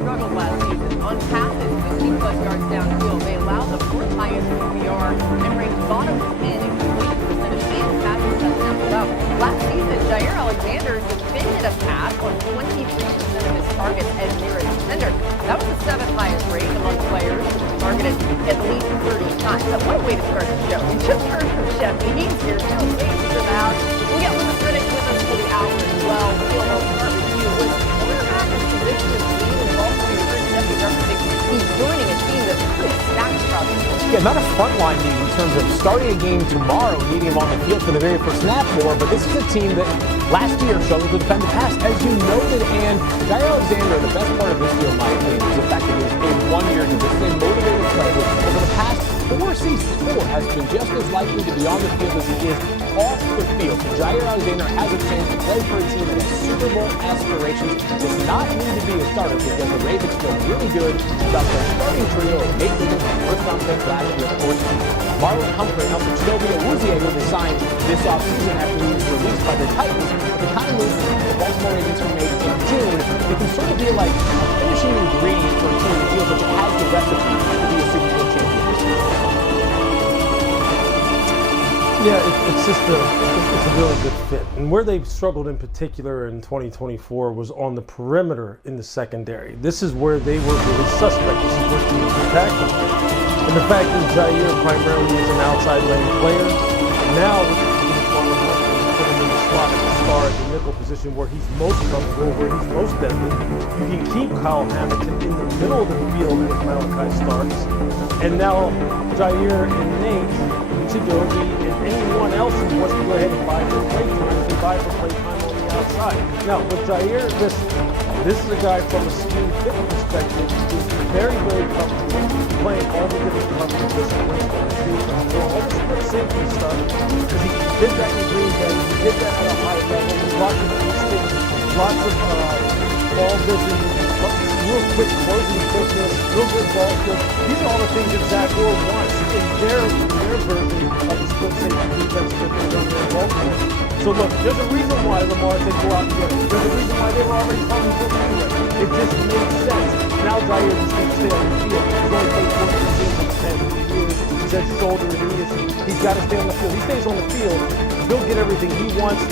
struggled last season. On passes, 50-plus yards downfield, they allowed the fourth highest QBR and ranked bottom 10 in completion percentage and passes touchdowns allowed. Last season, Jaire defended a pass on 23% of his targets as near a defender. That was the seventh highest rate among players who were targeted at least 30 times. So what a way to start the show. We just heard from Chef He's here. Still Stacy's in the house. We got Lucas Riddick with us for the hour as well. We'll start with you. With quarterback and position of team and Baltimore, you heard Jeffy referencing he's joining a team that's pretty stacked across the board. Yeah, not a frontline need in terms of starting a game tomorrow, needing him on the field for the very first snap more, but this is a team that last year struggled to defend the pass, as you noted, and Jaire, the best part of this deal, in my opinion, is the fact that it was a one-year deal. This is a motivated player who, over the past 4 seasons, has been just as likely to be on the field as he is off the field. So Jaire has a chance to play for a team that has Super Bowl aspirations. Does not need to be a starter because the Ravens feel really good about their starting trio of Nate Wiggins and first round pick last year, of course. Marlon Humphrey and also Chidobe Awuzie who was signed this offseason after he was released by the Titans. The kind of moves the Baltimore Ravens were made in June, it can sort of be like a finishing ingredient for a team that feels like it has the recipe to be a Super Bowl champion this year. Yeah, it's a really good fit. And where they've struggled in particular in 2024 was on the perimeter in the secondary. This is where they were really suspect. This is where teams attacked them. And the fact that Jaire primarily is an outside lane player, now with put him in the slot as a star at the nickel position where he's most comfortable, where he's most deadly. You can keep Kyle Hamilton in the middle of the field if Malachi starts. And now Jaire and Nate, Chidobe, and anyone else who wants to go ahead and buy for play time can buy for play time on the outside. Now, with Jaire, this is a guy from a scheme fit perspective who's very, very comfortable playing all the different coverage disciplines that we do. So all the split safety stuff, because he did that in Green Bay, he did that at a high level, lots of instincts, lots of ball vision, real quick closing quickness, real good ball skills. These are all the things that Zach Orr wants in their version of the split safety defense that they've done there in Baltimore. So look, there's a reason why Lamar said go out and get it. There's a reason why they were already calling for anyway. It just makes sense. Now Jaire just needs to stay on the field. He's only played 14 games in the past 2 years. He's had shoulder and knee issues. He's got to stay on the field. He stays on the field, he'll get everything he wants.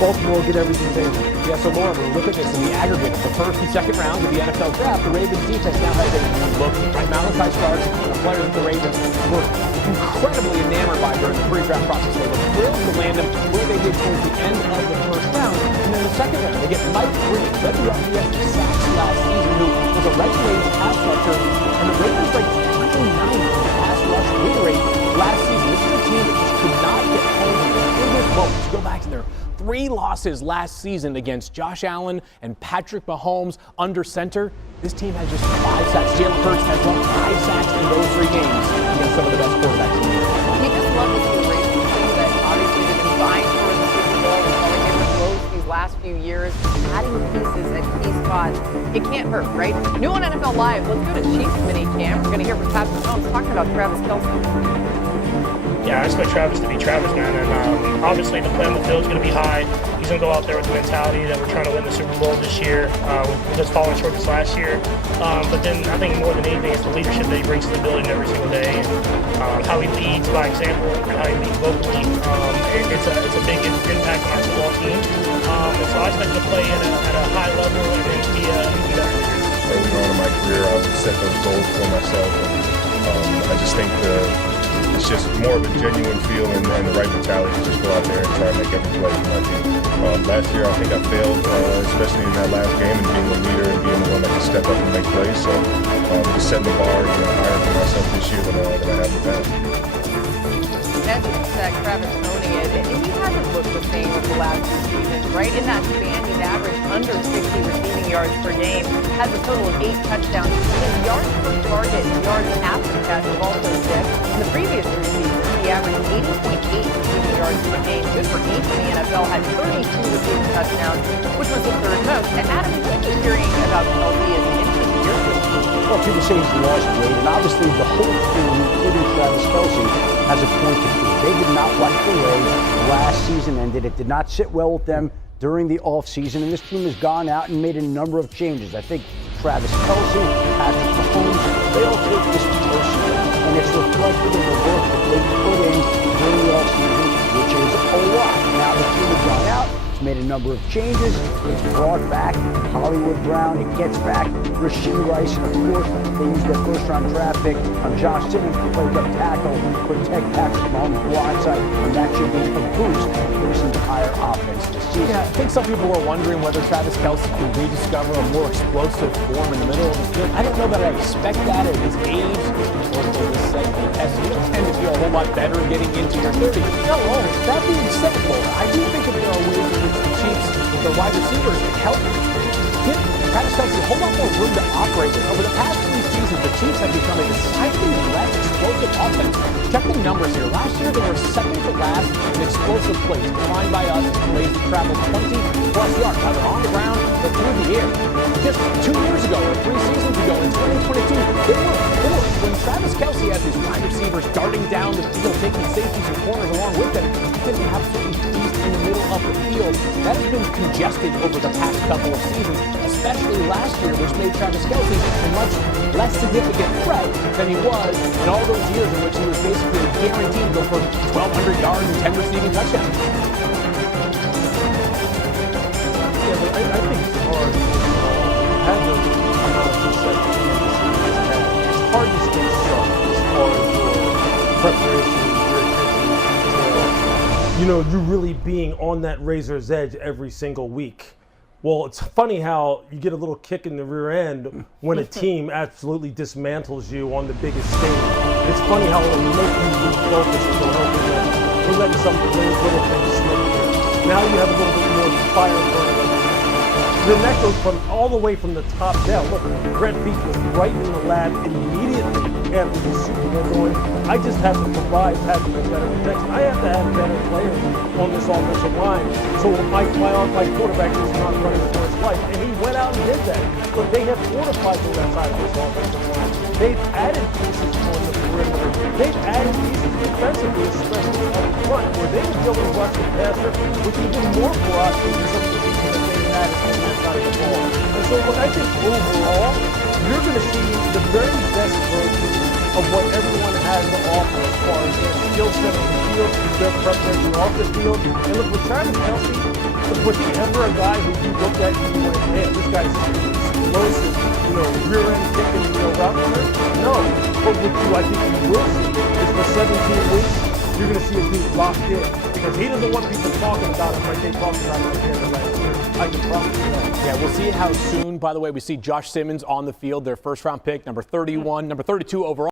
Baltimore will get everything they want. Yeah, so Laura, when we look at this in the aggregate of the first and second rounds of the NFL draft, the Ravens defense now has a new look. Right, Malachi starts, a player that the Ravens were incredibly enamored by during the pre-draft process. They were thrilled to land him where they did towards the end of the first round. And then the second round, they get Mike Green, led the FBS in sacks last season, who was a right-wing pass rusher. And the Ravens like 29th pass rush win rate last season. This is a team that just could not get home in the biggest moments. Go back to their 3 losses last season against Josh Allen and Patrick Mahomes under center. This team has just 5 sacks. Jalen Hurts has won 5 sacks in those 3 games against some of the best quarterbacks in the league. We just love to see a Ravens team that obviously has been vying for the Super Bowl and calling it the close these last few years, adding pieces at key spots. It can't hurt, right? New on NFL Live. Let's go to Chiefs mini camp. We're going to hear from Patrick Mahomes talking about Travis Kelce. Yeah, I expect Travis to be Travis, man, and obviously the play on the field is going to be high. He's going to go out there with the mentality that we're trying to win the Super Bowl this year. We're just falling short this last year, but then I think more than anything, it's the leadership that he brings to the building every single day, and how he leads by example, and how he leads vocally. It's a big impact on our football team, and so I expect him to play at a high level and then be even better leader. Early on in my career, I would set those goals for myself, and I just think it's just more of a genuine feel and the right mentality to just go out there and try and make every play for my team. Last year, I think I failed, especially in that last game, and being the leader and being the one that can step up and make plays. So just setting the bar higher for myself this year than I have in the past. As you said, Travis owning it, and he hasn't looked the same over the last 2 seasons, right? In that span, he's averaged under 60 receiving yards per game, has a total of 8 touchdowns. His yards per target and yards after catch have also dipped. In the previous 3 seasons, he averaged 80.8 receiving yards per game, good for 8 in the NFL, had 32 receiving touchdowns, which was the 3rd most. And Adam, what are you hearing about Kelce as an interesting year for the team? Well, people say he's lost weight, and obviously the whole team, including Travis Kelce, has a point to prove. They did not like the way last season ended. It did not sit well with them during the offseason, and this team has gone out and made a number of changes. I think Travis Kelce, Patrick Mahomes, they all take this personally, and it's reflected in the work that they put in during the offseason, which is a lot. Now the team has gone out, it's made a number of changes, it's brought back Hollywood Brown, it gets back Rashee Rice, of course, they used their first-round draft pick on Josh Simmons to play left tackle, protect Patrick Mahomes blindside, and that should be a boost for this entire offense this season. Yeah, I think some people were wondering whether Travis Kelce can rediscover a more explosive form in the middle of the field. I don't know that I expect that at his age. Or this segment, as you tend to feel a whole lot better getting into your 30s. No, that being said, I do think that there are ways in which the Chiefs, with their wide receivers, can help give Travis Kelce a whole lot more room to operate with. Over the past 3 seasons, the Chiefs have become a decidedly less explosive offense. Check the numbers here. Last year, they were second to last in explosive plays, defined by us plays that traveled 20-plus yards, either on the ground or through the air. Just 2 years ago, or 3 seasons ago, in 2022, they were fourth. When Travis Kelce has his wide receivers darting down the field, taking safeties and corners along with them, he can absolutely feast in the middle of the field. That has been congested over the past couple of seasons, especially last year, which made Travis Kelce a much less significant threat than he was in all those years in which he was basically guaranteed to go for 1,200 yards and 10 receiving touchdowns. Yeah, but I think it's hard. Had the amount of success that it's hard to stay sharp as far as your preparation, your attention to detail. You know, you really being on that razor's edge every single week. Well, it's funny how you get a little kick in the rear end when a team absolutely dismantles you on the biggest stage. It's funny how it'll make you lose focus and go, okay, we're letting some little things slip here. Now you have a little bit more fire burning. Then that goes from all the way from the top down. Look, Brett Veach was right in the lab immediately after the Super Bowl going, I just have to provide Patrick with better protection. I have to have better players on this offensive line. So my quarterback is not running for his life. And he went out and did that. But they have fortified the left side of this offensive line. They've added pieces on the perimeter. They've added pieces defensively, especially up front, where they would be able to rush the passer, which is even more porosity than some of the people that they had on that side of the ball. And so what I think overall, you're going to see the very best version of what everyone has to offer as far as their skill set on the field, their preparation off the field. And look, with Travis Kelce, was he ever a guy who you looked at and you went, man, this guy's explosive, rear end kicking, route runner? No. But what I think you will see is for 17 weeks, you're going to see a dude locked in. Because he doesn't want people talking about him like they talked about him compared to last year. I can promise you that. Yeah, we'll see how soon, by the way, we see Josh Simmons on the field, their first-round pick, number 31, number 32 overall.